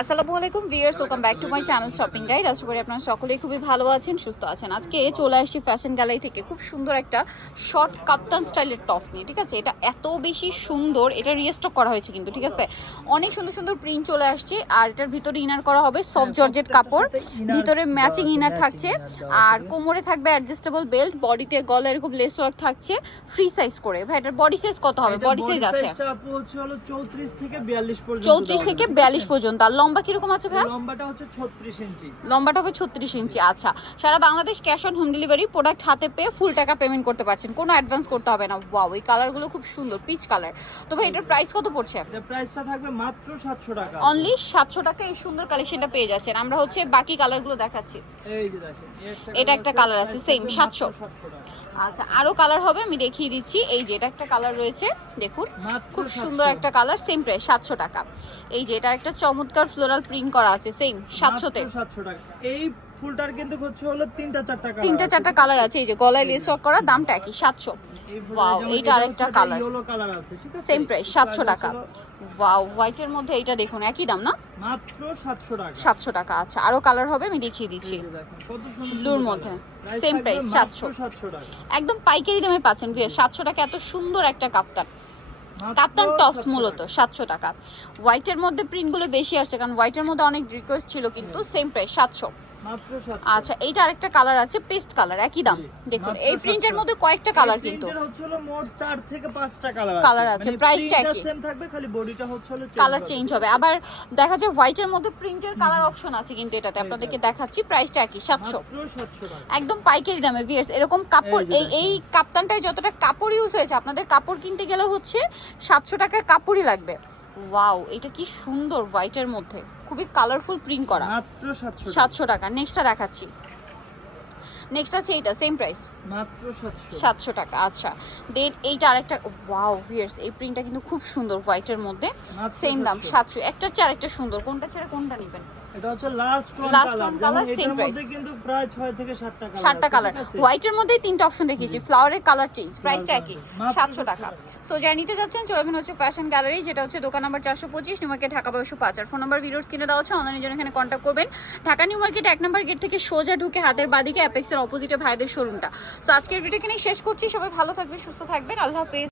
আসসালামু আলাইকুম viewers, welcome back to my channel shopping guide. আশা করি আপনারা সকলেই খুবই ভালো আছেন, সুস্থ আছেন। আজকে চলে আসছি ফ্যাশন গ্যালারি থেকে খুব সুন্দর একটা শর্ট কাপ্তান স্টাইলের টপস নিয়ে। ঠিক আছে, এটা এত বেশি সুন্দর, এটা রিস্টক করা হয়েছে কিন্তু। ঠিক আছে, অনেক সুন্দর সুন্দর প্রিন্ট চলে আসছে। আর এটার ভিতরে ইনার করা হবে সফট জর্জেট কাপড়, ভিতরে ম্যাচিং ইনার থাকছে, আর কোমরে থাকবে অ্যাডজাস্টেবল বেল্ট, বডিতে গলা এরকম লেস ওয়ার্ক থাকছে, ফ্রি সাইজ করে। ভাই এটার বডি সাইজ কত হবে? বডি সাইজ আছে 34 থেকে 42 পর্যন্ত। 34 থেকে 42 পর্যন্ত। আর লম্বা কিরকম আছে ভাই? লম্বাটা হচ্ছে 36 ইঞ্চি। লম্বাটা হবে 36 ইঞ্চি। আচ্ছা, সারা Bangladesh cash on home delivery, product হাতে পেয়ে ফুল টাকা পেমেন্ট করতে পারছেন, কোনো অ্যাডভান্স করতে হবে না। ওয়াও, এই কালারগুলো খুব সুন্দর, পিচ কালার। তো ভাই এটার প্রাইস কত পড়ছে? এর প্রাইসটা থাকবে মাত্র 700 টাকা। অনলি 700 টাকা এই সুন্দর কালেকশনটা পেয়ে যাচ্ছেন। আমরা হচ্ছে বাকি কালারগুলো দেখাচ্ছি। এই যে দেখেন, এটা একটা কালার আছে সেম 700। আচ্ছা, আরো কালার হবে, আমি দেখিয়ে দিচ্ছি। এই যে এটা একটা কালার রয়েছে, দেখুন খুব সুন্দর একটা কালার, সেম প্রাইস 700 টাকা। এই যে এটা একটা চমৎকার ফ্লোরাল প্রিন্ট করা আছে, সেম 700 তে। 700 টাকা। এই ফুলটার কিন্তু হচ্ছে হলো 3টা 4টা কালার। 3টা 4টা কালার আছে। এই যে গলায় লেস ওয়ার্ক করা, দামটা কি 700। ওয়াও, এইটা আরেকটা কালার, ইয়েলো কালার আছে, ঠিক আছে, সেম প্রাইস 700 টাকা। ওয়াও, হোয়াইটের মধ্যে এইটা দেখুন, একই দাম না? মাত্র 700 টাকা। 700 টাকা। আচ্ছা, আরো কালার হবে, আমি দেখিয়ে দিচ্ছি। এই যে দেখেন কত সুন্দর ব্লুর মধ্যে সেম প্রাইস 700 টাকা। একদম পাইকারি দামে পাচ্ছেন। 700 টাকা এত সুন্দর একটা কাপ্তান, কাপ্তান টপস মূলত 700 টাকা। হোয়াইটের মধ্যে প্রিন্টগুলো বেশি আসছে, কারণ হোয়াইটের মধ্যে অনেক রিকোয়েস্ট ছিল, কিন্তু সেম প্রাইস 700। মাত্র 700। আচ্ছা, এইটা আরেকটা কালার আছে, পেস্ট কালার, একই দাম। দেখুন এই প্রিন্টের মধ্যে কয়েকটা কালার, কিন্তু প্রিন্টের হচ্ছে হলো মোট 4 থেকে 5টা কালার আছে। প্রাইসটা প্রিন্টটা একই, সেম থাকবে, খালি বডিটা হচ্ছে হলো কালার চেঞ্জ হবে। আবার দেখা যায় হোয়াইটের মধ্যে প্রিন্টের কালার অপশন আছে, কিন্তু এটাতে আপনাদেরকে দেখাচ্ছি, প্রাইসটা একই 700। মাত্র 700 টাকা। একদম পাইকারি দামে ভিউয়ার্স। এরকম কাপড়, এই কাপ্তানটায় যতটা কাপড় ইউজ হয়েছে, আপনাদের কাপড় কিনতে গেলে হচ্ছে 700 টাকার কাপড়ই লাগবে। ওয়াও, এটা কি সুন্দর, হোয়াইটের মধ্যে খুবই কালারফুল প্রিন্ট করা, মাত্র 700 টাকা। নেক্সটটা দেখাচ্ছি। নেক্সট আছে এটা, সেম প্রাইস মাত্র 700 টাকা। আচ্ছা, দেন এইটা আরেকটা, ওয়াও ভিউয়ার্স, এই প্রিন্টটা কিন্তু খুব সুন্দর, হোয়াইটের মধ্যে, সেম দাম 700। একটা চেয়ে আরেকটা সুন্দর, কোনটা ছেড়ে কোনটা নেবেন? এটা হচ্ছে last one colour, colour, same এটার প্রাইস, মধ্যে কিন্তু প্রায় 6 থেকে 7টা কালার, 7টা কালার। হোয়াইটের মধ্যে 3টা অপশন দেখিয়েছি, ফ্লাওয়ারের কালার চেঞ্জ, প্রাইসটা একই 700 টাকা। সো যাই নিতে যাচ্ছেন চলে আসবেন হচ্ছে ফ্যাশন গ্যালারি, যেটা হচ্ছে দোকান নাম্বার 425, নিউ মার্কেট, ঢাকা 1205। আর ফোন নাম্বার ভিডিওস কিনে দেওয়া হচ্ছে, অনলাইনের জন্য এখানে কন্ট্যাক্ট করবেন। ঢাকা নিউ মার্কেট 1 নম্বর গেট থেকে সোজা ঢুকে হাতের বাদিকে অ্যাপেক্সের অপোজিটে ভাইদের শোরুমটা। সো আজকের ভিডিও এখানেই শেষ করছি। সবাই ভালো থাকবেন, সুস্থ থাকবেন, আল্লাহ হাফেজ।